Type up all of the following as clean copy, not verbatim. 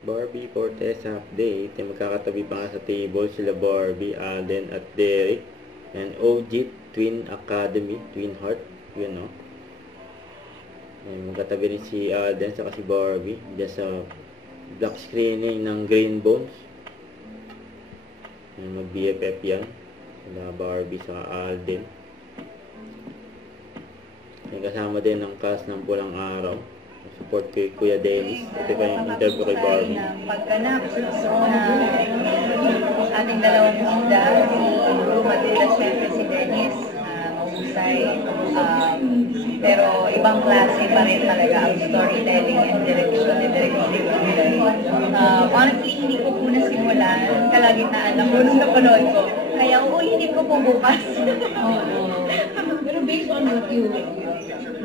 Barbie Cortez update. Magkakatabi pa nga sa table sila Barbie, Alden at Derek. And OG Twin Academy, Twin Heart. Yun, no? Magkatabi rin si Alden saka si Barbie. Diyan sa black screening ng Green Bones. Mag-BFF yan. Sila Barbie saka Alden. Kasama din ng cast ng Pulang Araw. Support kay Kuya Dennis. Ito pa yung interview kay Barbie. Pagganap na ating dalawang bida, si Guru Madula, syempre si Dennis, mahusay. Pero ibang klase pa rin talaga ang storytelling and direction ni Direk Steve. Honestly, hindi ko po nasimulan. Kalagitnaan lang po nung napanood ko. Kaya uulitin ko po bukas. Pero based on what you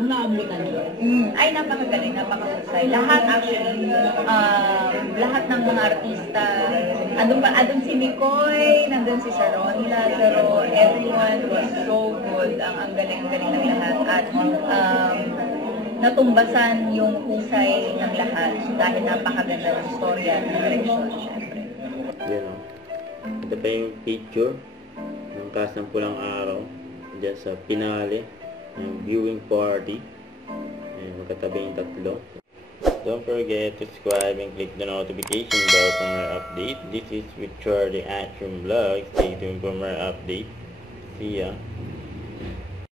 naabutan nyo? Ay, napakagaling, napakahusay. Lahat actually, lahat ng mga artista, andun si Mikoy, nandun si Saron Lazaro, everyone was so good. Ang galing-galing ng lahat. At natumbasan yung husay ng lahat dahil napakaganda ng storya ng direction, syempre. Yan, no? Ito pa yung picture ng cast ng Pulang Araw. Diyan sa finale ng viewing party. Magkatabi yung tatlo. Don't forget to subscribe and click the notification bell for more update. This is with Charlie Action Vlog. Stay tuned for more update. See ya.